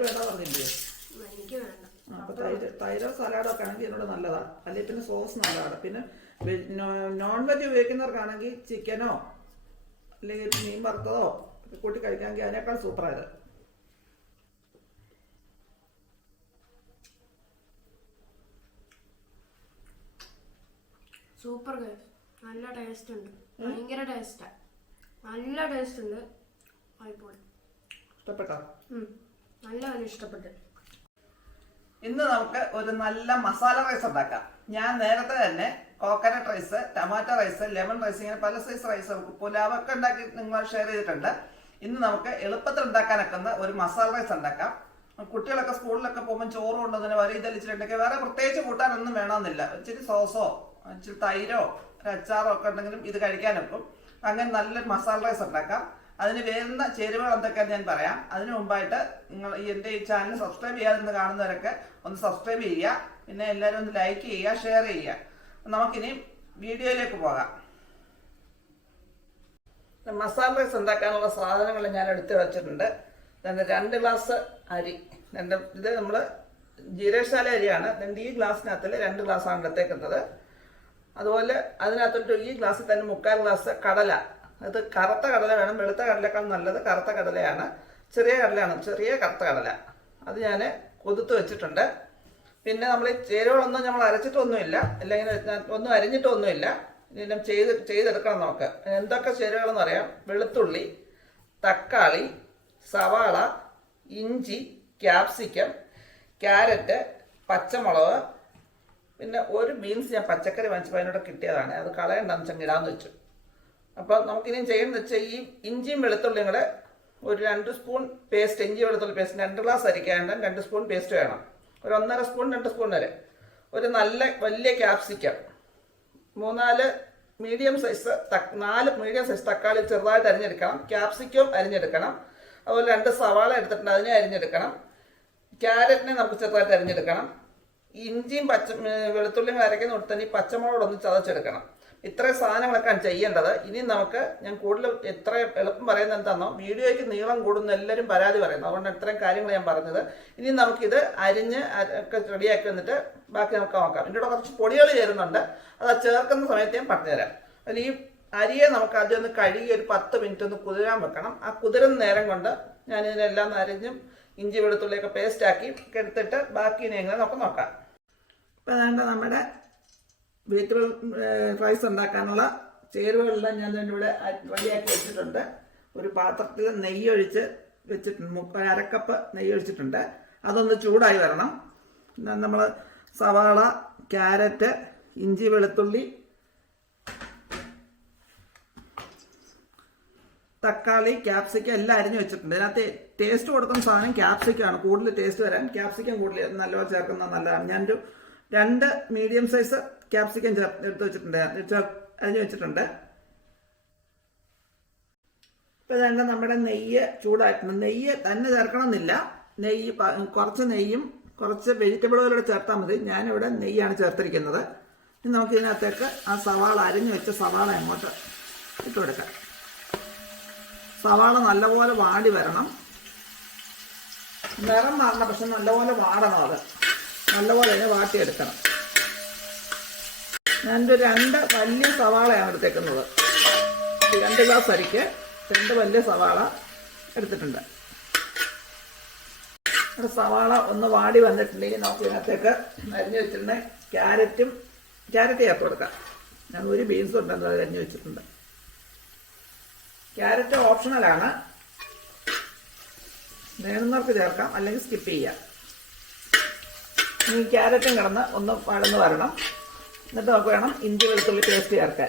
തൈര് വേണ്ട പറഞ്ഞില്ലേ? എനിക്ക് വേണ്ട. അപ്പോൾ അപ്പൊ തൈര് തൈരോ സലാഡോ ഒക്കെ ആണെങ്കിൽ ഇതിനോട് നല്ലതാ. അല്ലെങ്കിൽ പിന്നെ സോസ് നല്ലതാണ്. പിന്നെ നോൺ വെജ് ഉപയോഗിക്കുന്നവർക്കാണെങ്കിൽ ചിക്കനോ അല്ലെങ്കിൽ മീൻ വറുത്തതോ ഒക്കെ കൂട്ടി കഴിക്കാമെങ്കിൽ അതിനേക്കാൾ സൂപ്പറായത് സൂപ്പർ നല്ല ടേസ്റ്റ് ഉണ്ട്. ഭയങ്കര ടേസ്റ്റാ നല്ല ടേസ്റ്റ് ഉണ്ട്. ഇഷ്ടപ്പെട്ടോ? ഉം. നല്ല നല്ല ഇഷ്ടപ്പെട്ടു. ഇന്ന് നമുക്ക് ഒരു നല്ല മസാല റൈസ് ഉണ്ടാക്കാം. ഞാൻ നേരത്തെ തന്നെ coconut rice tomato rice lemon rice ഇങ്ങനെ പല സൈസ് റൈസ് പുലാവൊക്കെ ഉണ്ടാക്കി നിങ്ങൾ ഷെയർ ചെയ്തിട്ടുണ്ട്. ഇന്ന് നമുക്ക് എളുപ്പത്തിൽ ഉണ്ടാക്കാനൊക്കുന്ന ഒരു മസാല റൈസ് ഉണ്ടാക്കാം. കുട്ടികളൊക്കെ സ്കൂളിലൊക്കെ പോകുമ്പോൾ ചോറ് കൊണ്ടുവന്നതിന് വരി ഇതലിച്ചിട്ടുണ്ടെങ്കിൽ വേറെ പ്രത്യേകിച്ച് കൂട്ടാനൊന്നും വേണമെന്നില്ല. ഇച്ചിരി സോസോ ഇച്ചിരി തൈരോ ഒരു അച്ചാറോ ഒക്കെ ഉണ്ടെങ്കിലും ഇത് കഴിക്കാനൊക്കും. അങ്ങനെ നല്ലൊരു മസാല റൈസ് ഉണ്ടാക്കാം. അതിന് വേണ്ടുന്ന ചേരുവകൾ എന്തൊക്കെയാന്ന് ഞാൻ പറയാം. അതിനു മുമ്പായിട്ട് നിങ്ങൾ ഈ എന്റെ ഈ ചാനൽ സബ്സ്ക്രൈബ് ചെയ്യാതെ കാണുന്നവരൊക്കെ ഒന്ന് സബ്സ്ക്രൈബ് ചെയ്യുക. പിന്നെ എല്ലാവരും ഒന്ന് ലൈക്ക് ചെയ്യുക ഷെയർ ചെയ്യുക. നമുക്കിനി വീഡിയോയിലേക്ക് പോകാം. മസാല റൈസ് ഉണ്ടാക്കാനുള്ള സാധനങ്ങൾ ഞാൻ എടുത്ത് വെച്ചിട്ടുണ്ട്. രണ്ട് രണ്ട് ഗ്ലാസ് അരി. രണ്ട് ഇത് നമ്മൾ ജീരശാല അരിയാണ്. രണ്ട് ഈ ഗ്ലാസ്സിനകത്തിൽ രണ്ട് ഗ്ലാസ്സാണ് എടുത്തേക്കുന്നത്. അതുപോലെ അതിനകത്തോട്ട് ഈ ഗ്ലാസ്സിൽ തന്നെ മുക്കാൽ ഗ്ലാസ് കടല. അത് കറുത്ത കടല വേണം വെളുത്ത കടലേക്കാൾ നല്ലത് കറുത്ത കടലയാണ് ചെറിയ കടലയാണ് ചെറിയ കറുത്ത കടല. അത് ഞാൻ കൊതുത്ത് വെച്ചിട്ടുണ്ട്. പിന്നെ നമ്മൾ ഈ ചേരുവകളൊന്നും നമ്മൾ അരച്ചിട്ടൊന്നുമില്ല. അല്ലെങ്കിൽ ഒന്നും അരിഞ്ഞിട്ടൊന്നുമില്ല. ഇനി ചെയ്ത് ചെയ്തെടുക്കണം നമുക്ക്. എന്തൊക്കെ ചേരുവകളെന്ന് അറിയാം വെളുത്തുള്ളി തക്കാളി സവാള ഇഞ്ചി ക്യാപ്സിക്കം ക്യാരറ്റ് പച്ചമുളക്. പിന്നെ ഒരു ബീൻസ് ഞാൻ പച്ചക്കറി വാങ്ങിച്ചപ്പോൾ അതിനോട് കിട്ടിയതാണ്. അത് കളയണ്ടെന്ന് വെച്ചാൽ ഇടാന്ന് വെച്ചു. അപ്പോൾ നമുക്കിനി ചെയ്യുന്നത് വെച്ചാൽ ഈ ഇഞ്ചിയും വെളുത്തുള്ളിയും കൂടെ ഒരു രണ്ട് സ്പൂൺ പേസ്റ്റ് ഇഞ്ചി വെളുത്തുള്ളി പേസ്റ്റ് രണ്ട് ഗ്ലാസ് അരിക്കാണ്ട് രണ്ട് സ്പൂൺ പേസ്റ്റ് വേണം. ഒരു ഒന്നര സ്പൂൺ രണ്ട് സ്പൂൺ വരെ. ഒരു നല്ല വലിയ ക്യാപ്സിക്കം മൂന്നാൽ മീഡിയം സൈസ് നാല് മീഡിയം സൈസ് തക്കാളി ചെറുതായിട്ട് അരിഞ്ഞെടുക്കണം. ക്യാപ്സിക്കം അരിഞ്ഞെടുക്കണം. അതുപോലെ രണ്ട് സവാള എടുത്തിട്ടുണ്ട് അതിനെ അരിഞ്ഞെടുക്കണം. ക്യാരറ്റിനെ നമുക്ക് ചെറുതായിട്ട് അരിഞ്ഞെടുക്കണം. ഇഞ്ചിയും പച്ച വെളുത്തുള്ളിയും അരയ്ക്കുന്ന കൊടുത്ത് തന്നെ ഈ പച്ചമുളകൊന്ന് ചതച്ചെടുക്കണം. ഇത്രയും സാധനങ്ങളൊക്കെയാണ് ചെയ്യേണ്ടത്. ഇനി നമുക്ക് ഞാൻ കൂടുതൽ എത്ര എളുപ്പം പറയുന്നത് എന്താണെന്നോ വീഡിയോയ്ക്ക് നീളം കൂടുന്ന എല്ലാവരും പരാതി പറയുന്നു. അതുകൊണ്ട് ഇത്രയും കാര്യങ്ങൾ ഞാൻ പറഞ്ഞത്. ഇനി നമുക്കിത് അരിഞ്ഞ് ഒക്കെ റെഡിയാക്കി വന്നിട്ട് ബാക്കി നമുക്ക് നോക്കാം. ഇതിന്റെ കൂടെ കുറച്ച് പൊടികൾ ചേരുന്നുണ്ട്. അത് ചേർക്കുന്ന സമയത്ത് ഞാൻ പറഞ്ഞുതരാം. അതിൽ ഈ അരിയെ നമുക്ക് ആദ്യം ഒന്ന് കഴുകി ഒരു പത്ത് മിനിറ്റ് ഒന്ന് കുതിരാൻ വെക്കണം. ആ കുതിരുന്ന നേരം കൊണ്ട് ഞാൻ ഇതിനെല്ലാം അരിഞ്ഞും ഇഞ്ചി വെളുത്തുള്ളിയൊക്കെ പേസ്റ്റ് ആക്കി എടുത്തിട്ട് ബാക്കി ഇനി എങ്ങനെ നമുക്ക് നോക്കാം. അതുകൊണ്ട് നമ്മുടെ വെജിറ്റബിൾ റൈസ് ഉണ്ടാക്കാനുള്ള ചേരുവകളെല്ലാം ഞാൻ തന്നെ ഇവിടെ റെഡിയാക്കി വെച്ചിട്ടുണ്ട്. ഒരു പാത്രത്തിൽ നെയ്യ് ഒഴിച്ച് വെച്ചിട്ടുണ്ട്. അരക്കപ്പ് നെയ്യ് ഒഴിച്ചിട്ടുണ്ട്. അതൊന്ന് ചൂടായി വരണം. നമ്മൾ സവാള ക്യാരറ്റ് ഇഞ്ചി വെളുത്തുള്ളി തക്കാളി ക്യാപ്സിക്കം എല്ലാം അരിഞ്ഞു വെച്ചിട്ടുണ്ട്. ഇതിനകത്ത് ടേസ്റ്റ് കൊടുക്കുന്ന സാധനം ക്യാപ്സിക്കമാണ് കൂടുതൽ ടേസ്റ്റ് വരാൻ ക്യാപ്സിക്കം കൂടുതൽ നല്ലപോലെ ചേർക്കുന്നത് നല്ലതാണ്. ഞാനൊരു രണ്ട് മീഡിയം സൈസ് ക്യാപ്സിക്കം എടുത്ത് വെച്ചിട്ടുണ്ട്. അരിഞ്ഞ് വെച്ചിട്ടുണ്ട്. ഇപ്പം തന്നെ നമ്മുടെ നെയ്യ് ചൂടായിട്ടുണ്ട്. നെയ്യ് തന്നെ ചേർക്കണമെന്നില്ല. നെയ്യ് കുറച്ച് നെയ്യും കുറച്ച് വെജിറ്റബിളുകളൂടെ ചേർത്താൽ മതി. ഞാനിവിടെ നെയ്യാണ് ചേർത്തിരിക്കുന്നത്. ഇനി നമുക്ക് ഇതിനകത്തേക്ക് ആ സവാള അരിഞ്ഞു വെച്ച സവാള അങ്ങോട്ട് ഇട്ട് കൊടുക്കാം. സവാള നല്ലപോലെ വാടി വരണം. നിറം മാറണം പക്ഷെ നല്ലപോലെ വാടണം അത്. നല്ലപോലെ അതിനെ വാട്ടിയെടുക്കണം. ഞാനൊരു രണ്ട് വലിയ സവാളയാണ് എടുത്തേക്കുന്നത്. രണ്ട് ഗ്ലാസ് അരിക്ക് രണ്ട് വലിയ സവാള എടുത്തിട്ടുണ്ട്. സവാള ഒന്ന് വാടി വന്നിട്ടുണ്ടെങ്കിൽ നമുക്ക് ഇതിനകത്തേക്ക് അരിഞ്ഞു വെച്ചിരുന്ന ക്യാരറ്റും ക്യാരറ്റ് ചേർത്ത് കൊടുക്കാം. ഞാൻ ഒരു ബീൻസ് ഉണ്ടെന്ന് അരിഞ്ഞു വെച്ചിട്ടുണ്ട്. ക്യാരറ്റ് ഓപ്ഷണലാണ് വേണമെന്നവർക്ക് ചേർക്കാം അല്ലെങ്കിൽ സ്കിപ്പ് ചെയ്യാം. ഈ ക്യാരറ്റും കിടന്ന് ഒന്ന് വഴന്ന് വരണം. എന്നിട്ട് നമുക്ക് വേണം ഇഞ്ചി വെളുത്തുള്ളി പേസ്റ്റ് ചേർക്കാൻ.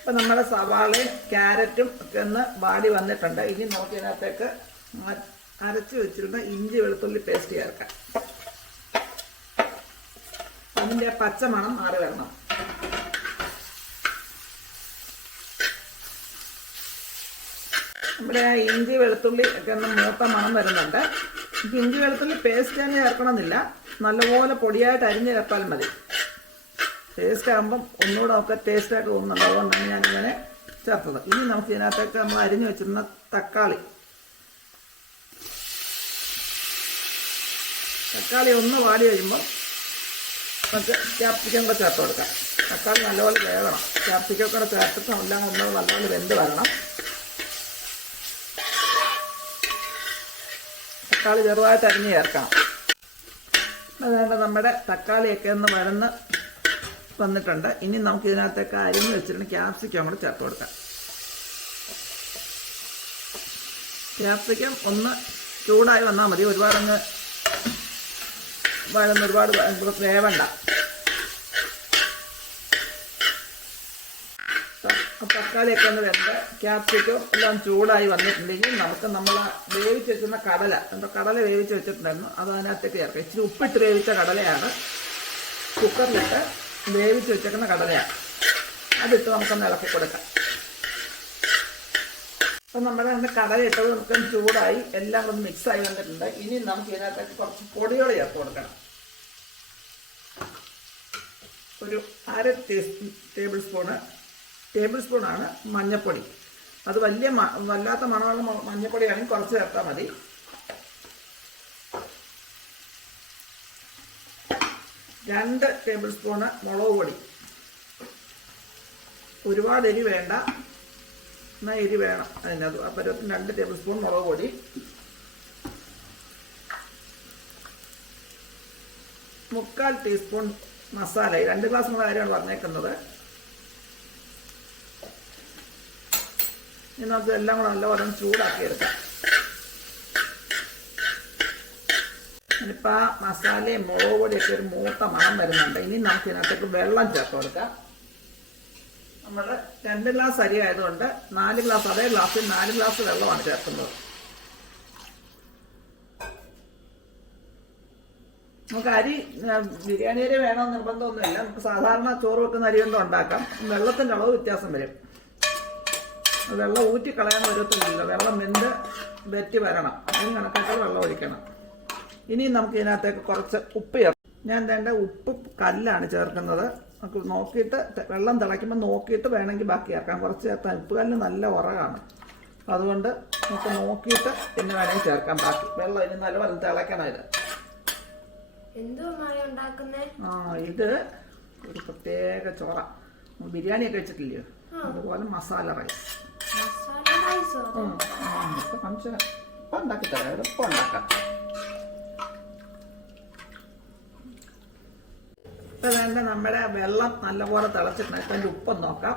അപ്പം നമ്മുടെ സവാളയും ക്യാരറ്റും ഒക്കെ ഒന്ന് വാടി വന്നിട്ടുണ്ട്. ഇനി അ- അരച്ച് വെച്ചിരുന്ന ഇഞ്ചി വെളുത്തുള്ളി പേസ്റ്റ് ചേർക്കാം. അതിന്റെ പച്ചമണം മാറി വരണം. നമ്മുടെ ഇഞ്ചി വെളുത്തുള്ളി ഒക്കെ ഒന്ന് മൂത്ത മണം വരുന്നുണ്ട്. ഇഞ്ചി വെളുത്തുള്ളി പേസ്റ്റ് തന്നെ ചേർക്കണമെന്നില്ല. നല്ലപോലെ പൊടിയായിട്ട് അരിഞ്ഞ് ചേർത്താലും മതി. പേസ്റ്റ് ആകുമ്പം ഒന്നുകൂടെ ഒക്കെ ടേസ്റ്റായിട്ട് തോന്നുന്നുണ്ട്. അതുകൊണ്ടാണ് ഞാനിങ്ങനെ ചേർത്തത്. ഇനി നമുക്ക് ഇതിനകത്തേക്ക് നമ്മൾ അരിഞ്ഞു വെച്ചിരുന്ന തക്കാളി. തക്കാളി ഒന്ന് വാടി കഴിയുമ്പോൾ നമുക്ക് ക്യാപ്സിക്കം കൂടെ ചേർത്ത് കൊടുക്കാം. തക്കാളി നല്ലപോലെ വേകണം ക്യാപ്സിക്കം കൂടെ ചേർത്തിട്ട് എല്ലാം ഒന്ന് നല്ലപോലെ വെന്ത് വരണം. തക്കാളി ചെറുതായിട്ട് അരിഞ്ഞ് ചേർക്കണം. അതുകൊണ്ട് നമ്മുടെ തക്കാളിയൊക്കെ ഒന്ന് വഴന്ന് വന്നിട്ടുണ്ട്. ഇനി നമുക്ക് ഇതിനകത്തേക്ക് അരിഞ്ഞ് വെച്ചിട്ടുണ്ട്. ക്യാപ്സിക്കം കൂടെ ചേർത്ത് കൊടുക്കാം. ക്യാപ്സിക്കം ഒന്ന് ചൂടായി വന്നാൽ മതി. ഒരുപാടൊന്ന് വഴന്ന് ഒരുപാട് വേവണ്ട. തക്കാളിയൊക്കെ ഒന്ന് വെന്ത് ക്യാപ്സിക്കം എല്ലാം ചൂടായി വന്നിട്ടുണ്ടെങ്കിൽ നമുക്ക് നമ്മൾ വേവിച്ച് വെച്ചിരുന്ന കടല എന്താ കടല വേവിച്ച് വെച്ചിട്ടുണ്ടായിരുന്നു. അത് അതിനകത്തേക്ക് ചേർക്കാം. ഇച്ചിരി ഉപ്പിട്ട് വേവിച്ച കടലയാണ്. കുക്കറിലിട്ട് വേവിച്ച് വെച്ചേക്കുന്ന കടലയാണ് അതിട്ട് നമുക്കൊന്ന് ഇളക്കി കൊടുക്കാം. അപ്പം നമ്മുടെ അതിന്റെ കടല ഇട്ടത് നമുക്ക് ചൂടായി. എല്ലാം മിക്സ് ആയി വന്നിട്ടുണ്ട്. ഇനി നമുക്ക് ഇതിനകത്തേക്ക് കുറച്ച് പൊടികൾ ചേർത്ത് കൊടുക്കണം. ഒരു അര ടേബിൾ സ്പൂണ് ടേബിൾ സ്പൂണാണ് മഞ്ഞൾപ്പൊടി അത് വലിയ വല്ലാത്ത മണമുള്ള മഞ്ഞൾപ്പൊടിയാണെങ്കിൽ കുറച്ച് ചേർത്താൽ മതി. രണ്ട് ടേബിൾ സ്പൂണ് മുളക് പൊടി. ഒരുപാട് എരി വേണ്ട. എന്നാൽ എരി വേണം അതിനകത്ത്. അത് അപ്പം രണ്ട് ടേബിൾ സ്പൂൺ മുളക് പൊടി. മുക്കാൽ ടീസ്പൂൺ മസാല രണ്ട് ഗ്ലാസ് നമ്മൾ കാര്യമാണ് പറഞ്ഞേക്കുന്നത്? ഇനി നമുക്ക് എല്ലാം കൂടെ നല്ലപോലെ ഒന്ന് ഇനിയിപ്പോൾ ആ മസാലയും മുളക് പൊടിയൊക്കെ ഒരു മൂത്ത മണം വരുന്നുണ്ട്. ഇനി നമുക്ക് ഇതിനകത്തേക്ക് വെള്ളം ചേർത്ത് കൊടുക്കാം. നമ്മൾ രണ്ട് ഗ്ലാസ് അരി ആയതുകൊണ്ട് നാല് ഗ്ലാസ് അതേ ഗ്ലാസ്സിൽ നാല് ഗ്ലാസ് വെള്ളമാണ് ചേർക്കുന്നത്. നമുക്ക് അരി ബിരിയാണി അരി വേണമെന്ന് നിർബന്ധമൊന്നുമില്ല. നമുക്ക് സാധാരണ ചോറ് വെക്കുന്ന അരി കൊണ്ട് ഉണ്ടാക്കാം. വെള്ളത്തിന്റെ അളവ് വ്യത്യാസം വരും. വെള്ളം ഊറ്റി കളയാൻ വരത്തില്ലല്ലോ വെള്ളം വെന്ത് വെറ്റി വരണം. അതിന് കണക്കാക്കാൻ വെള്ളം ഒഴിക്കണം. ഇനി നമുക്ക് ഇതിനകത്തേക്ക് കുറച്ച് ഉപ്പ് ചേർക്കാം ഞാൻ വേണ്ട ഉപ്പ് കല്ലാണ് ചേർക്കുന്നത്. നമുക്ക് നോക്കിയിട്ട് വെള്ളം തിളയ്ക്കുമ്പോൾ നോക്കിയിട്ട് വേണമെങ്കിൽ ബാക്കി ചേർക്കാം. കുറച്ച് ചേർത്താൽ ഉപ്പ് കല്ല് നല്ല ഉറകാണ് അതുകൊണ്ട് നമുക്ക് നോക്കിയിട്ട് പിന്നെ വേണമെങ്കിൽ ചേർക്കാം ബാക്കി. വെള്ളം ഇനി നല്ലപോലെ തിളയ്ക്കണം ഇത്. ആ ഇത് ഒരു പ്രത്യേക ചോറ. ബിരിയാണി ഒക്കെ വെച്ചിട്ടില്ലയോ? അതുപോലെ മസാല റൈസ്. ഇപ്പം ഉണ്ടാക്കി തരാം. എളുപ്പം ഉണ്ടാക്കാം ഇപ്പം വേണ്ട നമ്മുടെ വെള്ളം നല്ലപോലെ തിളച്ചിട്ടുണ്ട്. ഇപ്പം അതിന്റെ ഉപ്പം നോക്കാം.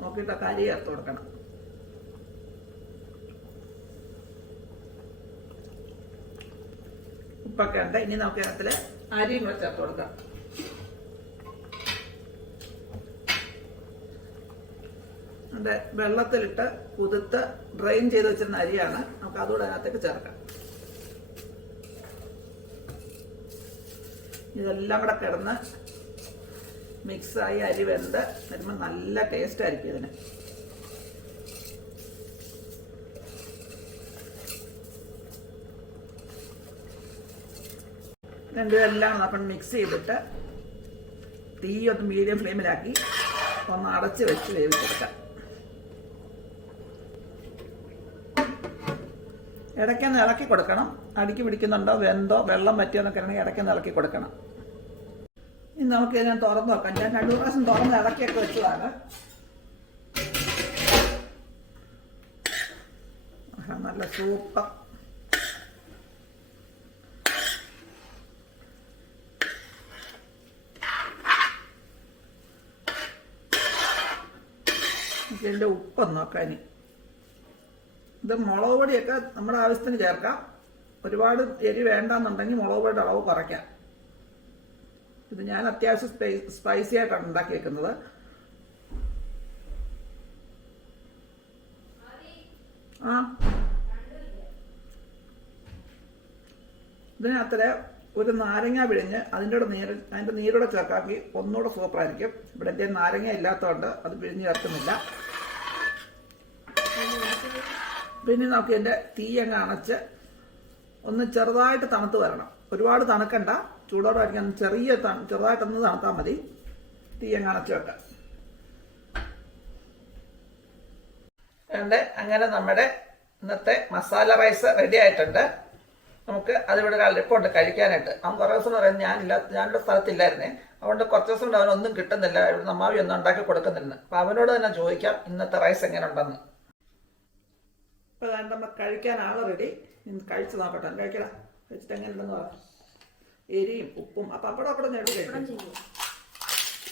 നോക്കിയിട്ട് കരി ചേർത്ത് കൊടുക്കണം. ഉപ്പൊക്കെ ഉണ്ട്. ഇനി നമുക്ക് ഇതിനകത്തിൽ അരിയും കൂടെ ചേർത്ത് കൊടുക്കാം. അതെ വെള്ളത്തിലിട്ട് കുതിർത്ത് ഡ്രെയിൻ ചെയ്ത് വെച്ചിരുന്ന അരിയാണ്. നമുക്ക് അതുകൂടെ അതിനകത്തേക്ക് ചേർക്കാം. ഇതെല്ലാം കൂടെ കിടന്ന് മിക്സായി അരി വെന്ത് വരുമ്പോൾ നല്ല ടേസ്റ്റ് ആയിരിക്കും ഇതിന്. രണ്ടുപേരെല്ലാം നമ്മൾ മിക്സ് ചെയ്തിട്ട് തീ ഒന്ന് മീഡിയം ഫ്ലെയിമിലാക്കി ഒന്ന് അടച്ച് വെച്ച് വേവിച്ചെടുക്കാം. ഇടയ്ക്കൊന്ന് ഇളക്കി കൊടുക്കണം. അടിക്ക് പിടിക്കുന്നുണ്ടോ വെന്തോ വെള്ളം പറ്റിയോന്നൊക്കെ ആണെങ്കിൽ ഇടയ്ക്കൊന്ന് ഇളക്കി കൊടുക്കണം. ഇനി നമുക്ക് ഇതിനെ തുറന്നു നോക്കാം. ഞാൻ രണ്ടു പ്രാവശ്യം തുറന്ന് ഇളക്കിയൊക്കെ വെച്ചതാണ്. നല്ല സൂപ്പർ. ഇതിന്റെ ഉപ്പൊന്ന് നോക്കാൻ ഇത് മുളക് പൊടിയൊക്കെ നമ്മുടെ ആവശ്യത്തിന് ചേർക്കാം. ഒരുപാട് എരി വേണ്ടെന്നുണ്ടെങ്കിൽ മുളക് പൊടിയുടെ അളവ് കുറയ്ക്കാം. ഇത് ഞാൻ അത്യാവശ്യം സ്പൈ- സ്പൈസി ആയിട്ടാണ് ഉണ്ടാക്കി വെക്കുന്നത് ആ. ഇതിനകത്തിൽ ഒരു നാരങ്ങ പിഴിഞ്ഞ് അതിന്റെ കൂടെ നീര് അതിന്റെ നീരോടെ ചേർക്കാക്കി ഒന്നുകൂടെ സൂപ്പറായിരിക്കും. ഇവിടെ എന്റെ നാരങ്ങ ഇല്ലാത്തതുകൊണ്ട് അത് പിഴിഞ്ഞ് ചേർക്കുന്നില്ല. പിന്നെ നമുക്ക് എന്റെ തീ അങ്ങ് അണച്ച് ഒന്ന് ചെറുതായിട്ട് തണുത്ത് വരണം. ഒരുപാട് തണുക്കണ്ട. ചൂടോടെ വരയ്ക്കാൻ ചെറിയ ചെറുതായിട്ടൊന്ന് തണുത്താൽ മതി. തീ അങ്ങ് അണച്ച് വെക്കാം. ഉണ്ട് അങ്ങനെ നമ്മുടെ ഇന്നത്തെ മസാല റൈസ് റെഡി ആയിട്ടുണ്ട്. നമുക്ക് അതിവിടെ ഒരാൾ ഇരിപ്പുണ്ട് കഴിക്കാനായിട്ട്. അവൻ കുറേ ദിവസം പറയാൻ ഞാനില്ല ഞാനിവിടെ സ്ഥലത്തില്ലായിരുന്നേ. അതുകൊണ്ട് കുറച്ച് ദിവസം കൊണ്ട് അവനൊന്നും കിട്ടുന്നില്ല. ഇവിടെ നമ്മാവി ഒന്നും ഉണ്ടാക്കി കൊടുക്കുന്നില്ല അപ്പം അവനോട് തന്നെ ചോദിക്കാം ഇന്നത്തെ റൈസ് എങ്ങനെ ഉണ്ടെന്ന് ഇപ്പം നമ്മൾ കഴിക്കാൻ ആൾ റെഡി കഴിച്ചു നോക്കട്ടെ കഴിക്കടാ. കഴിച്ചിട്ട് എങ്ങനെ ഉണ്ടെന്ന് പറ. എരിയും ഉപ്പും. അപ്പം അവിടെ അവിടെ നേടി കഴിക്കും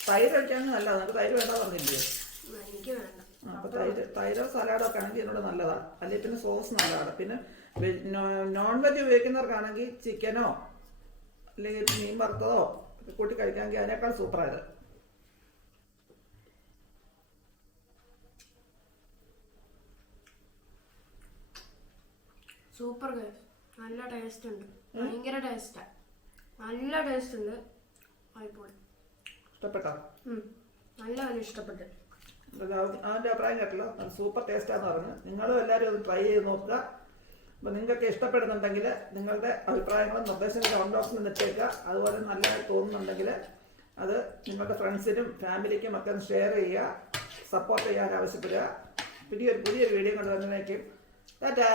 തൈര് കഴിക്കാൻ നല്ലതാണ് നമുക്ക് തൈര് വേണ്ട പറഞ്ഞില്ലേ? എനിക്ക് വേണ്ട. ആ, അപ്പൊ തൈര് തൈരോ സലാഡോ ഒക്കെ ആണെങ്കിൽ ഇതിനോട് നല്ലതാണ് അല്ലെങ്കിൽ പിന്നെ സോസ് നല്ലതാണ്. പിന്നെ നോൺ വെജ് ഉപയോഗിക്കുന്നവർക്കാണെങ്കിൽ ചിക്കനോ അല്ലെങ്കിൽ മീൻ വറുത്തതോ ഒക്കെ കൂട്ടി കഴിക്കാമെങ്കിൽ അതിനേക്കാൾ സൂപ്പറായത് സൂപ്പർ നല്ല ടേസ്റ്റ് ഉണ്ട്. ഭയങ്കര ടേസ്റ്റാ നല്ല ടേസ്റ്റ് ഉണ്ട്. ആയിപ്പോയി ഇഷ്ടപ്പെട്ടോ? നല്ല നല്ല ഇഷ്ടപ്പെട്ടു അതിന്റെ അവന്റെ അഭിപ്രായം കേട്ടല്ലോ. അത് സൂപ്പർ ടേസ്റ്റാന്ന് പറഞ്ഞു നിങ്ങളും എല്ലാവരും അത് ട്രൈ ചെയ്ത് നോക്കുക. അപ്പോൾ നിങ്ങൾക്ക് ഇഷ്ടപ്പെടുന്നുണ്ടെങ്കിൽ നിങ്ങളുടെ അഭിപ്രായങ്ങളും നിർദ്ദേശങ്ങളും കമന്റ് ബോക്സിൽ നിന്നിട്ടേക്കുക അതുപോലെ നല്ലതായി തോന്നുന്നുണ്ടെങ്കിൽ അത് നിങ്ങളുടെ ഫ്രണ്ട്സിനും ഫാമിലിക്കും ഒക്കെ ഷെയർ ചെയ്യുക. സപ്പോർട്ട് ചെയ്യാൻ ആവശ്യപ്പെടുക. പുതിയൊരു പുതിയൊരു വീഡിയോ കൊണ്ട് വന്നതിനേക്കും. ടാറ്റാ!